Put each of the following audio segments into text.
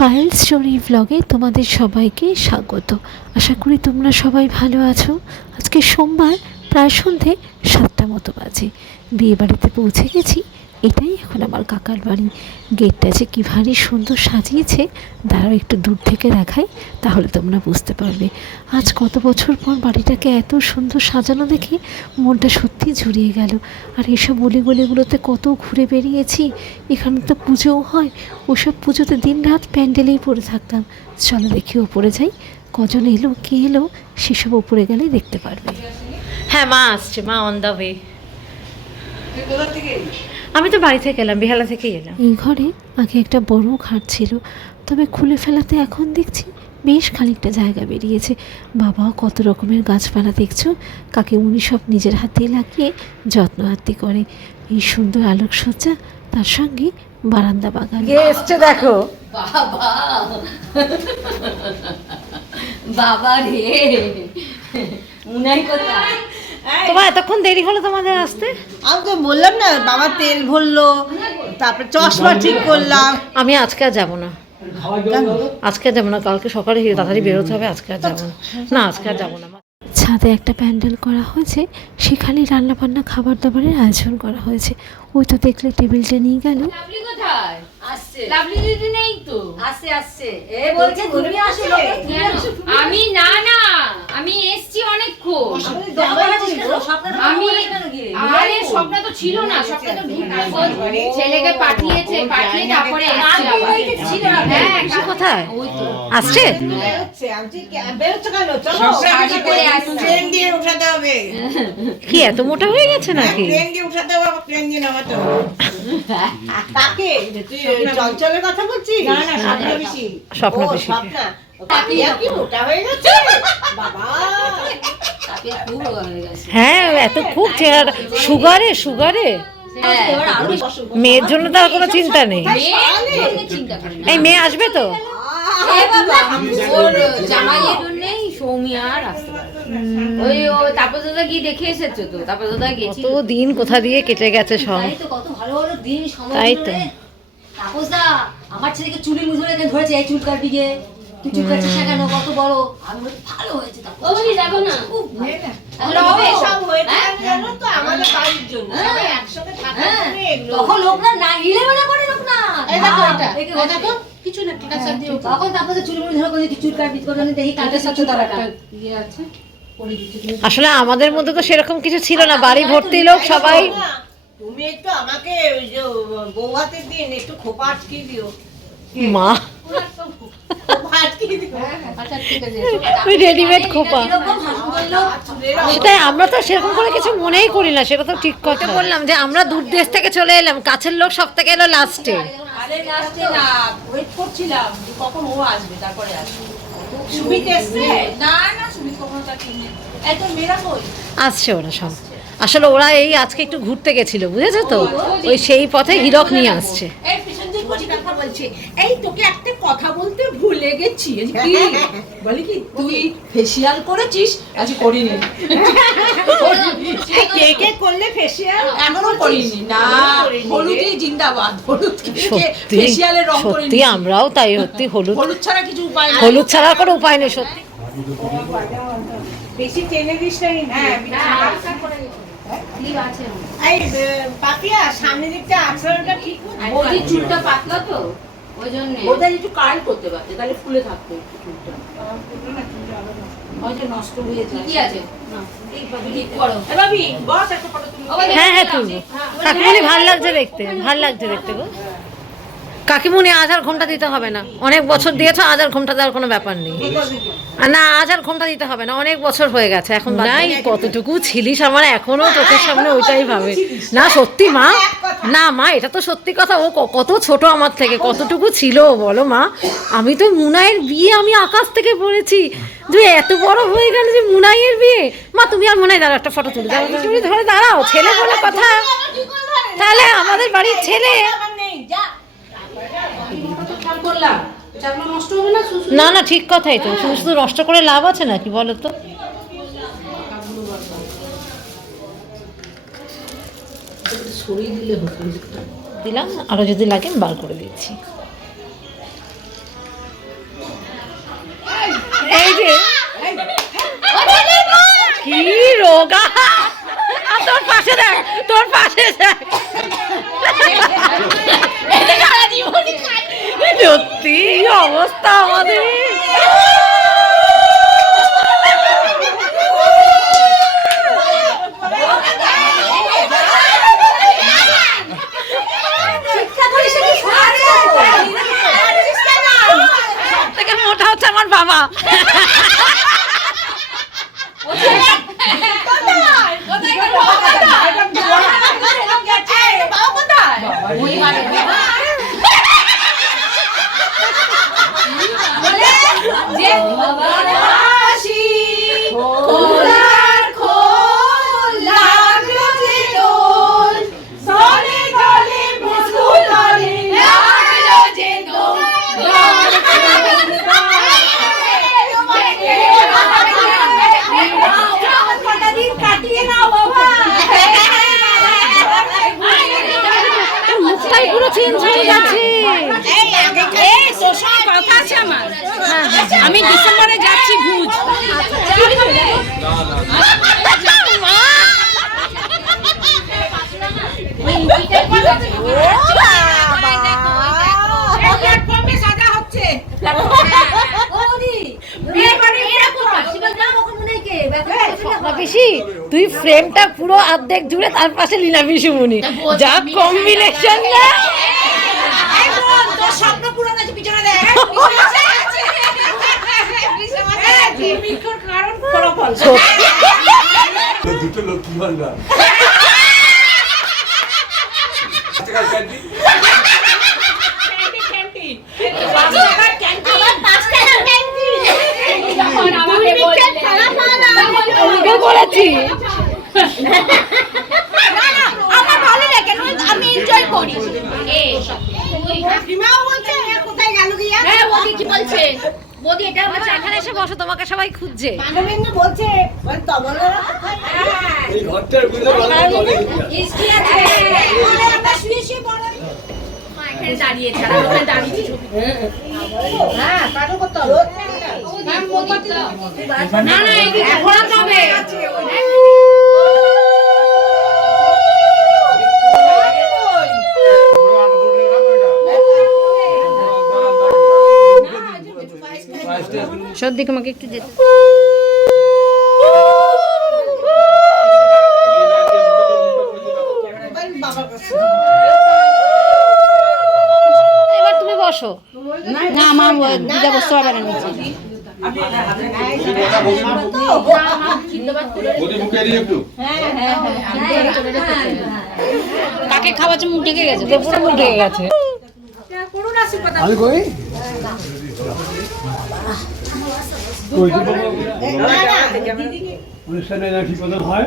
Payel story ব্লগে তোমাদের সবাইকে স্বাগত। আশা করি তোমরা সবাই ভালো আছো। আজকে সোমবার প্রায় সন্ধে 7টা মতো বাজে। বিয়ে বাড়িতে পৌঁছে গেছি। এটাই এখন আমার কাকার বাড়ি। গেটটা যে কী ভারী সুন্দর সাজিয়েছে, দাঁড়াও একটু দূর থেকে দেখাই, তাহলে তোমরা বুঝতে পারবে। আজ কত বছর পর বাড়িটাকে এত সুন্দর সাজানো দেখে মনটা সত্যিই জুড়িয়ে গেল। আর এসব অলিগলিগুলোতে কত ঘুরে বেরিয়েছি। এখানে তো পুজোও হয়, ওসব পুজোতে দিন রাত প্যান্ডেলেই পড়ে থাকতাম। চলো দেখি ওপরে যাই, কজন এলো কে এলো সেসব ওপরে গেলেই দেখতে পারবে। হ্যাঁ, মা আসছে, মা অন দ্য ওয়ে। আমি তো বাড়ি থেকে এলাম, বেহালা থেকেই এলাম। এই ঘরে আগে একটা বড় খাট ছিল, তবে খুলে ফেলাতে এখন দেখছি বেশ খানিকটা জায়গা বেরিয়েছে। বাবা কত রকমের গাছপালা দেখছো, কাকিমুনি সব নিজের হাতে লাগিয়ে যত্ন আত্তি করে। এই সুন্দর আলোকসজ্জা, তার সঙ্গে বারান্দা বাগান। কে এসছে দেখো। বাবা বাবা রে, মুনাই কোথায়? তোমার এতক্ষণ দেরি হলো তোমাদের আসতে? আমি তো বললাম না, বাবা তেল ভরলো, তারপরে চশমা ঠিক করলাম। আমি আজকে আর যাবো না, আজকে আর যাবো না, কালকে সকালে তাড়াতাড়ি বেরোতে হবে। আজকে আর যাবো না, না আজকে আর যাবো না। ছাদে একটা প্যান্ডেল করা হয়েছে, সেখানে রান্নাবান্না খাবার দাবারের আয়োজন করা হয়েছে। ওই তো দেখলে টেবিলটা নিয়ে গেল। লাভলি কোথায়? আসছে। লাভলি দিদি নেই তো। আসছে আসছে। এ বলছে তুমি আসো। আমি না আমি এসছি অনেকক্ষণ। আমি আরে স্বপ্ন তো ছিল না, স্বপ্ন তো ছেলেকে পাঠিয়েছে, পাঠিয়ে তারপরে এসছি আবার। হ্যাঁ, খুশি কোথায়? আসছে? ট্রেন দিয়ে উঠাতে হবে। কি এত মোটা হয়ে গেছে নাকি? ট্রেন দিয়ে উঠাতে হবে, ট্রেন দিয়ে নামাতে হবে। কাকে? তুই চঞ্চলের কথা বলছিস? না না, স্বপ্ন বেশি। স্বপ্ন বেশি। স্বপ্না কি মোটা হয়ে গেছে বাবা। খুব হয়ে গেছে। হ্যাঁ, এত খুব সুগারে মেয়ের জন্য তো আর কোনো চিন্তা নেই। চিন্তা করি না। এই মেয়ে আসবে তো? ওর জামাইয়ের জন্যই সৌমিয়া আর আসতে পারে। ওই ও তাপস দাদা গিয়ে দেখে এসেছে তো, তাপস দাদা গেছিল। কত দিন কোথা দিয়ে কেটে গেছে সব। তাই তো, কত ভালো ভালো দিন সময়। তাই তো। তাপস দা আমার ছেলেকে চুলি মুধরে ধরেছে, এই চুল কাটবি গে, তুই চুল কাটছিস না কেন, কত বড়। আমি বলি ভালো হয়েছে তাপস। ওই যাবো না, খুব ভালো হবে সব হয়েছে জানো তো আমাদের বাড়ির জন্য সবাই একসাথে থাকার জন্য এগুলো। তখন লোকরা না গিলে মনে করে লোক না। এই দেখো এটা, এটা তো কিছু না, ঠিক আছে দিও। তখন তাপসের চুল মুধরে ধরে তুই চুল কাটবি করে নি, দেখি কাটের সাথে তার একটা ইয়ে আছে। আসলে আমাদের মধ্যে তো সেরকম কিছু ছিল না, বাড়ি ভর্তি লোক সবাই। তুমি একটু আমাকে ওই যে বউ হাতের দিন একটু খোপা আটকে দিও। মা খোপা আটকে দিও। আচ্ছা ঠিক আছে। ওই রেডিমেড খোপা, এরকম হাসু বললো। সেটাই। আমরা তো সেরকম করে কিছু মনেই করি না, সেটা তো ঠিক কথা বললাম যে আমরা দূর দেশ থেকে চলে এলাম, কাছের লোক সব থেকে এলো লাস্টে। আরে লাস্টে না, ওয়েট করছিলাম যে কখন ও আসবে, তারপরে আসবে। সুমিত এসছে? না না, সুমিত কখনো তাকে নিয়ে এত মেয়েরা কই আসছে ওরা সব। আসলে ওরা এই আজকে একটু ঘুরতে গেছিল, বুঝেছো তো, ওই সেই পথে হীরক নিয়ে আসছে। এই পিছন দিক বসে কথা বলছে। এই তোকে একটা কথা বলতে ভুলে গেছি। কি বলি কি, তুই ফেসিয়াল করেছিস? আজ করিনি। কে কে করলে ফেসিয়াল? এখনো করিনি না। হলুদই জিন্দাবাদ, হলুদ সত্যি ফেসিয়ালের রং করে সত্যি আমরাও তাই। সত্যি হলুদ হলুদ ছাড়া কিছু উপায় নেই। হলুদ ছাড়া কোনো উপায় নেই সত্যি। বেশি টেনে দিস না কিন্তু। এই পাপিয়া সামনের দিকটা আঁচড়টা ঠিক করে। বৌদির চুলটা পাতলা তো, ওই জন্য। ওদের একটু কার্ল করতে পারতে, তাহলে ফুলে থাকতো একটু চুলটা। হয়তো নষ্ট হয়ে যায়। কি আছে? না, এইভাবে ঠিক করো। এ ভাবি, বস একটা ফটো তুলি। হ্যাঁ হ্যাঁ, তুলবো। কাকিমুনি ভাল লাগছে দেখতে, ভাল লাগছে দেখতে গো। কাকিমুনি আজ আর ঘোমটা দিতে হবে না, অনেক বছর দিয়েছো, আজ আর ঘোমটা দেওয়ার কোনো ব্যাপার নেই। আর না, আজ আর ঘোমটা দিতে হবে না, অনেক বছর হয়ে গেছে। এখন নাই, কতটুকু ছিলিস আমার এখনো চোখের সামনে ওইটাই ভাবে। না সত্যি মা, না মা, এটা তো সত্যি কথা। ও কত ছোট আমার থেকে, কতটুকু ছিল বলো মা। আমি তো মুনাইয়ের বিয়ে আমি আকাশ থেকে পড়েছি, তুই এত বড় হয়ে গেল যে মুনাইয়ের বিয়ে। মা তুমি আর মুনাই দাঁড়াও, একটা ফটো তুলে দাও, তুমি ধরে দাঁড়াও, ছেলে বলে কথা। তাহলে আমাদের বাড়ির ছেলে। না না, ঠিক কথাই তো, শুধু শুধু নষ্ট করে লাভ আছে নাকি বলো তো। দিলাম, আরো যদি লাগে আমি বার করে দিচ্ছি। তোর পাশে সত্যি অবস্থা আমাদের। থেকে মোটা হচ্ছে আমার বাবা। মুখটাই পুরো চেঞ্জ হয়ে গেছে। কথা আছে আমার, আমি ডিসেম্বরে যাচ্ছি ভুজ। পিসি তুই ফ্রেমটা পুরো অর্ধেক জুড়ে তার পাশে লীলা পিসুমণি, যা কম্বিনেশন না। স্বপ্ন পূরণ আছে, পিছনে দেখ। কারণ ফলাফল দুটো লক্ষ্মী ভান্ডার। বলেছি আমার ভালো লাগে, আমি এনজয় করি। কোথায় গেল গিয়া? হ্যাঁ বৌদি কি বলছে? বৌদি এটা আচ্ছা এখানে এসে বসো, তোমাকে সবাই খুঁজছে। বলছে এই ঘরটার বুঝতে পারলাম অনেক ইস্টি আছে। মা এখানে দাঁড়িয়েছে, আর ওখানে দাঁড়িয়েছে ছবি। হ্যাঁ কাটো করতে হবে। না না এদিকে ঘোরাতে হবে। সর্দি তোমাকে একটু যেতে। এবার তুমি বসো। না আমার দিদা বসতে পারবে না নিচে। কাকে খাওয়াচ্ছে মুখ ঢেকে গেছে, পুরো মুখ ঢেকে গেছে। আমি কই অনুষ্ঠানে না কি কথা হয়?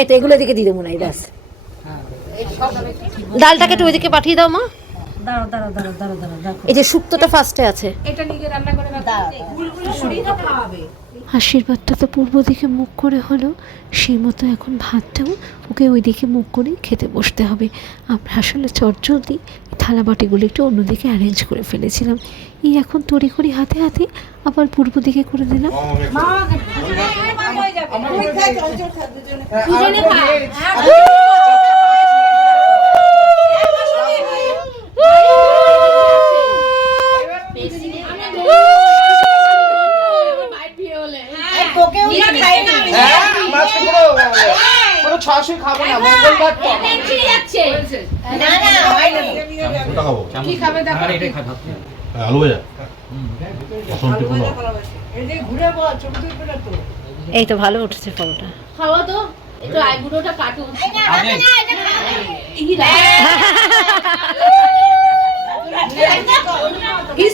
এটা এগুলো দিকে দিয়ে দেবো না, এই ব্যাস। ডালটাকে একটু ওইদিকে পাঠিয়ে দাও মা। এই যে শুক্তোটা ফার্স্টে আছে। আশীর্বাদটা তো পূর্ব দিকে মুখ করে হলো, সেই মতো এখন ভাতটাও ওকে ওই দিকে মুখ করেই খেতে বসতে হবে। আমরা আসলে চটজলদি থালা বাটিগুলো একটু অন্যদিকে অ্যারেঞ্জ করে ফেলেছিলাম। এই এখন তড়িঘড়ি হাতে হাতে আবার পূর্ব দিকে করে দিলাম। খাবো না, মঙ্গলবার তো যাচ্ছে। কি খাবে দেখো? আলু ভাজা বসন্তি পোলাও। এই তো ভালো উঠেছে ফলটা। খাওয়া তো একটু আইবুড়োটা কাটুন।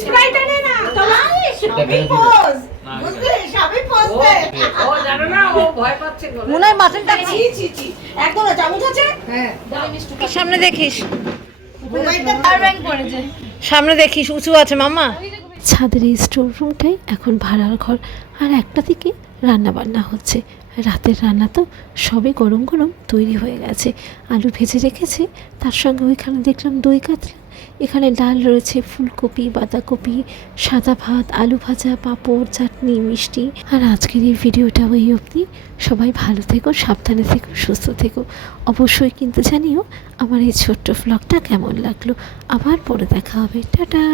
স্প্রাইট আনে না তোমার সবই পোজ বুঝলি, সবই পোজ দে। ও জানো না, ও ভয় পাচ্ছে বলে। মনে হয় মাটনটা ছি ছি ছি, একদম চামচ আছে। হ্যাঁ সামনে দেখিস, মোবাইলটা তার ব্যাংক পড়েছে। সামনে দেখিস উঁচু আছে মাম্মা। ছাদের এই স্টোর রুমটাই এখন ভাড়ার ঘর, আর একটা দিকে রান্না বান্না হচ্ছে। রাতের রান্না তো সবে গরম গরম তৈরি হয়ে গেছে, আলু ভেজে রেখেছে, তার সঙ্গে ওইখানে দেখলাম দই কাতলা, এখানে ডাল রয়েছে, ফুলকপি, বাঁধাকপি, সাদা ভাত, আলু ভাজা, পাঁপড়, চাটনি, মিষ্টি। আর আজকের এই ভিডিওটা ওই অবধি। সবাই ভালো থেকো, সাবধানে থেকো, সুস্থ থেকো। অবশ্যই কিন্তু জানিও আমার এই ছোট্ট ভ্লগটা কেমন লাগলো। আবার পরে দেখা হবে। টাটা।